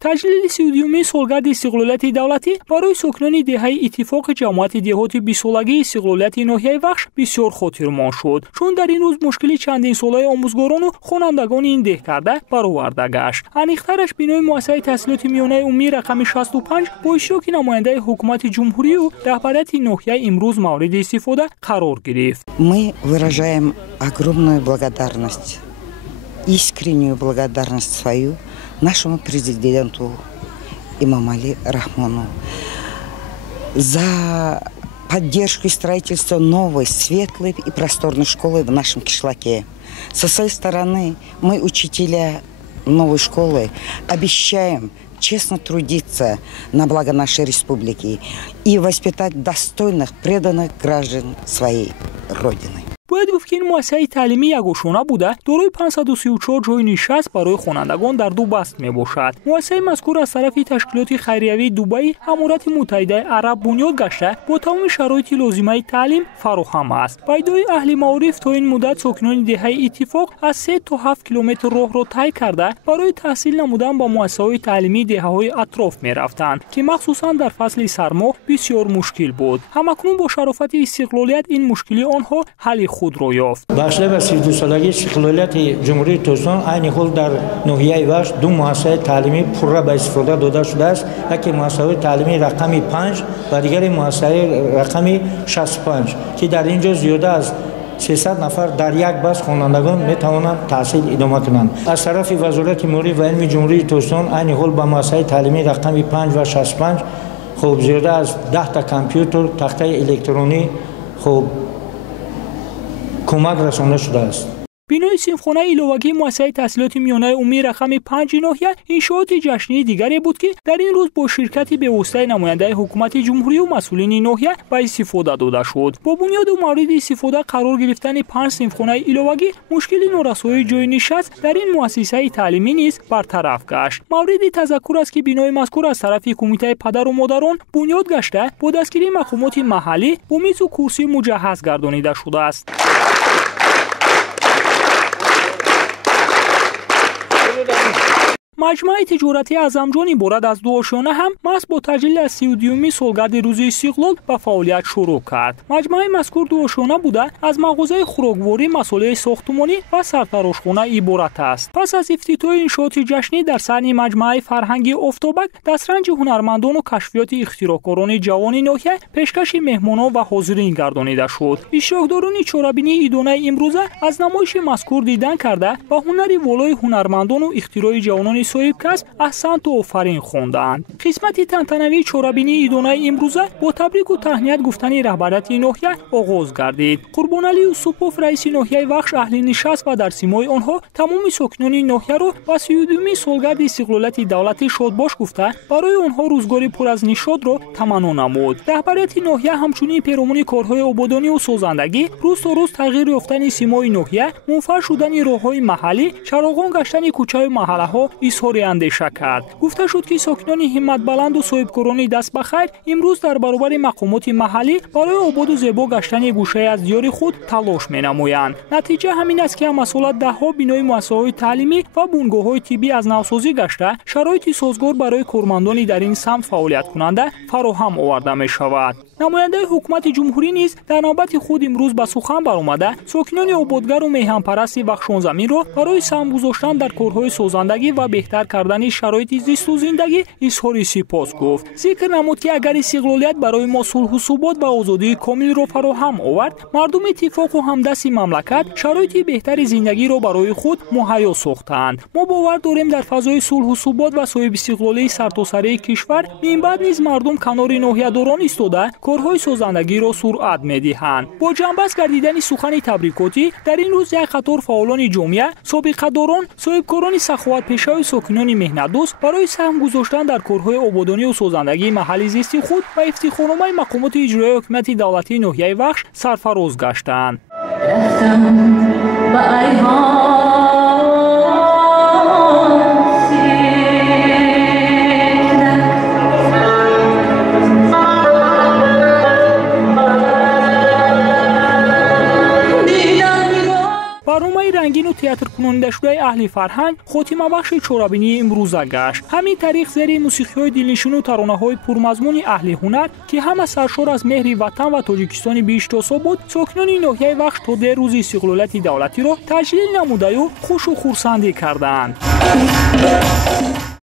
تجلیل 32 سالگرد استقلالیت دولتی برای سکنان دهه اتفاق جمعیت دهاتی 20 سالگی استقلالیت ناحیه وخش بسیار خاطرمان شد، چون در این روز مشکلی چندین ساله آموزگاران و خوانندگان این دهکده برآورده گشت. انیخترش بنای مؤسسه تحصیلات میانه عمومی رقم 65 با اشتراک نماینده حکومت جمهوری و رهبریت ناحیه امروز مورد استفاده قرار گرفت. Мы выражаем огромную благодарность, искреннюю благодарность свою нашему президенту Имамали Рахмону за поддержку и строительство новой, светлой и просторной школы в нашем кишлаке. Со своей стороны мы, учителя новой школы, обещаем честно трудиться на благо нашей республики и воспитать достойных, преданных граждан своей Родины. باید گفت که این مؤسسه تعلیمی یگانه بوده دارای 534 جای نشست برای خوانندگان در دو بست می باشد. مؤسسه مذکور از طرف تشکیلات خیریوی دبی امارات متحده عرب بنیاد گشته با تمام شرایط لازمه تعلیم فراهم است. با ادعای اهل معارف تا این مدت ساکنان دهه اتفاق از 3 تا 7 کیلومتر راه را طی کرده برای تحصیل نمودن با مؤسسه‌های تعلیمی دهه‌های اطراف می رفتند که مخصوصا در فصل سرما بسیار مشکل بود. همکنون با شرافت استقلالیت این مشکلی آنها حل خود را یافت. بخشیده به 32 سالگی استقلالیت جمهوری توسان عین حال در ناحیه وخش دو مؤسسه تعلیمی پرره به استفاده داده شده است. یکی مؤسسه تعلیمی رقم 5 و دیگری مؤسسه رقم 65 که در اینجا زیاده از 300 نفر در یک بس خوانندگان می توانند تحصیل ادامه کنند. از طرف وزارت مالی و علم جمهوری توسان عین حال به مؤسسه تعلیمی رقم 5 و 65 خوب زیاده از 10 تا کامپیوتر تخته الکترونی خوب کمک رسانده شده است. بنای سیمخانه ایلوگی مؤسسه تحصیلات میانه عمومی رقم 5 ناحیه انشاءات جشنی دیگری بود که در این روز با شرکت به واسطه نماینده حکومت جمهوری و مسئولین ناحیه به استفاده داده شد. با بنیاد و مورد استفاده قرار گرفتن 5 سیمخانه ایلوگی مشکل نارسایی جای نشست در این مؤسسه تعلیمی نیز برطرف گشت. مورد تذکر است که بنای مذکور از طرف کمیته پدر و مادران بنیاد گشته با دستگیری مقامات محلی با میز و کرسی مجهز گردانیده شده است. مجمع تجارتی اعظمجان عبارت از دو آشیانه هم محض با تجلیل از 32 سالگرد روز استقلال به فعالیت شروع کرد. مجمع مذکور دو آشیانه بوده از مغازه خوراکواری، مسائل ساختمانی و سرفراشخانه عبارت است. پس از افتتاح انشاءات جشنی در صحن مجمع فرهنگی افتابک، دسترنج هنرمندان و کشفیات اختراعکاران جوان ناحیه پیشکش مهمانان و حاضرین گردانیده شد. اشتراکداران چهاربینی ایدانه امروزه از نمایش مذکور دیدن کرده و هنری والای هنرمندان و اختراع جوانان صاحب کسب احسنت و آفرین خواندند. قسمت تنتنوی چهاربینی ایدانه امروزه با تبریک و تهنیت گفتن رهبریت ناحیه آغاز گردید. قربان علی یوسفوف رئیس ناحیه وخش اهل نشست و در سیمای آنها تمام ساکنان ناحیه را با 32 سالگرد استقلالیت دولتی شادباش گفته برای آنها روزگاری پر از نشاط را تمنا نمود. رهبریت ناحیه همچنین پیرامون کارهای آبادانی و سازندگی روز تا روز تغییر یافتن سیمای ناحیه، منفعل شدن راههای محلی، چراغان گشتن کوچه و محله‌ها اظهار اندیشه کرد. گفته شد که ساکنان همت بلند و صاحبکاران دست به خیر امروز در برابر مقامات محلی برای آباد و زیبا گشتن گوشه از دیار خود تلاش می‌نمایند. نتیجه همین است که مسئولات ده‌ها بنای مؤسسه‌های تعلیمی و بنگاه‌های طبی از نوسازی گشته شرایط سازگار برای کارمندان در این سمت فعالیت کننده فراهم آورده می‌شود. نماینده حکومت جمهوری نیز در نوبت خود امروز به سخن برآمده ساکنان آبادگر و میهن‌پرست بخشان زمین را برای سهم گذاشتن در کارهای سازندگی و بهتر کردن شرایط زیست و زندگی اظهار سپاس گفت. ذکر نمود که اگر استقلالیت برای ما صلح و ثبات و آزادی کامل را فراهم آورد، مردم اتفاق و همدست مملکت شرایط بهتر زندگی را برای خود مهیا ساختند. ما باور داریم در فضای صلح و ثبات و صاحب استقلالی سرتاسر کشور این بعد نیز مردم کنار ناحیه‌داران ایستاده کارهای سازندگی را سرعت می‌دهند. با جنبش گردیدن سخن تبریکاتی در این روز یک قطار فعالان جامعه، سابقه‌داران، صاحبکاران سخاوت‌پیشه و ساکنان مهنت‌دوست برای سهم گذاشتن در کارهای آبادانی و سازندگی محلی زیستی خود و افتخارنامه مقامات اجرایی حکومت دولتی ناحیه وخش سرفراز گشتند. برنامه رنگین و تئاتر کننده شده اهل فرهنگ خاتمه بخش چورابینی امروزه گشت. همین طریق زیر موسیقی‌های دلنشین و ترانه‌های پرمضمون اهل هنر که همه سرشار از مهر وطن و تاجیکستان بیشتاسا بود، ساکنان ناحیه وخش تا در روز استقلالیت دولتی را تجلیل نموده و خوش و خرسندی کردند.